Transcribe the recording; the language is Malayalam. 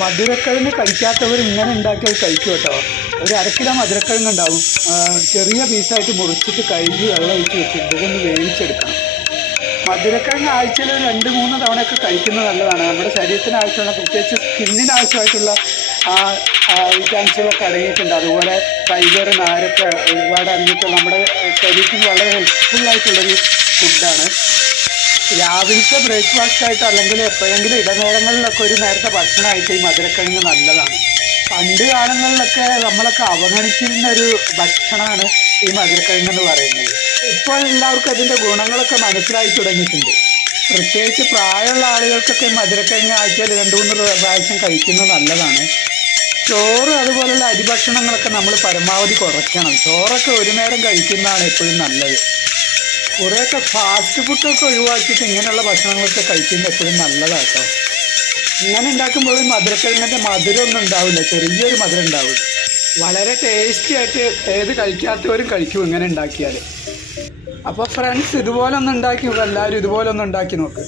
മധുരക്കിഴങ്ങ് കഴിക്കാത്തവർ ഇങ്ങനെ ഉണ്ടാക്കിയത് കഴിക്കും കേട്ടോ. ഒരു അരക്കിലോ മധുരക്കിഴങ്ങ് ഉണ്ടാവും. ചെറിയ പീസായിട്ട് മുറിച്ചിട്ട് കഴുകി വെള്ളം ഒഴിച്ച് വെച്ചിട്ട് ഇതൊന്ന് വേവിച്ചെടുക്കണം. മധുരക്കിഴങ്ങ് ആഴ്ചയിൽ 2-3 തവണയൊക്കെ കഴിക്കുന്നത് നല്ലതാണ്. നമ്മുടെ ശരീരത്തിന് ആവശ്യമുള്ള, പ്രത്യേകിച്ച് സ്കിന്നിന് ആവശ്യമായിട്ടുള്ള വിറ്റാമിൻസുകളൊക്കെ അടങ്ങിയിട്ടുണ്ട്. അതുപോലെ ഫൈബർ, നാരൊക്കെ ഒരുപാട് അടങ്ങിയിട്ടുള്ള നമ്മുടെ ശരീരത്തിന് വളരെ ഹെൽപ്ഫുള്ളായിട്ടുള്ളൊരു ഫുഡാണ്. രാവിലത്തെ ബ്രേക്ക്ഫാസ്റ്റായിട്ട് അല്ലെങ്കിൽ എപ്പോഴെങ്കിലും ഇടനേരങ്ങളിലൊക്കെ ഒരു നേരത്തെ ഭക്ഷണമായിട്ട് ഈ മധുരക്കിഴങ്ങ് നല്ലതാണ്. പണ്ട് കാലങ്ങളിലൊക്കെ നമ്മളൊക്കെ അവഗണിച്ചിരുന്ന ഒരു ഭക്ഷണമാണ് ഈ മധുരക്കിഴങ്ങ് എന്ന് പറയുന്നത്. ഇപ്പോൾ എല്ലാവർക്കും അതിൻ്റെ ഗുണങ്ങളൊക്കെ മനസ്സിലായി തുടങ്ങിയിട്ടുണ്ട്. പ്രത്യേകിച്ച് പ്രായമുള്ള ആളുകൾക്കൊക്കെ മധുരക്കിഴങ്ങ് ആഴ്ചയിൽ 2-3 പ്രാവശ്യം കഴിക്കുന്നത് നല്ലതാണ്. ചോറ് അതുപോലുള്ള അരിഭക്ഷണങ്ങളൊക്കെ നമ്മൾ പരമാവധി കുറയ്ക്കണം. ചോറൊക്കെ ഒരു നേരം കഴിക്കുന്നതാണ് എപ്പോഴും നല്ലത്. കുറേയൊക്കെ ഫാസ്റ്റ് ഫുഡൊക്കെ ഒഴിവാക്കിയിട്ട് ഇങ്ങനെയുള്ള ഭക്ഷണങ്ങളൊക്കെ കഴിക്കുന്നത് എപ്പോഴും നല്ലതാണ് കേട്ടോ. ഇങ്ങനെ ഉണ്ടാക്കുമ്പോൾ മധുരക്കിഴങ്ങിൻ്റെ മധുരമൊന്നും ഉണ്ടാവില്ല, ചെറിയൊരു മധുരം ഉണ്ടാവില്ല. വളരെ ടേസ്റ്റി ആയിട്ട് ഏത് കഴിക്കാത്തവരും കഴിക്കും ഇങ്ങനെ ഉണ്ടാക്കിയാൽ. അപ്പോൾ ഫ്രണ്ട്സ്, ഇതുപോലെ ഒന്ന് ഉണ്ടാക്കി നോക്കുക. എല്ലാവരും ഇതുപോലെ ഒന്ന് ഉണ്ടാക്കി നോക്ക്.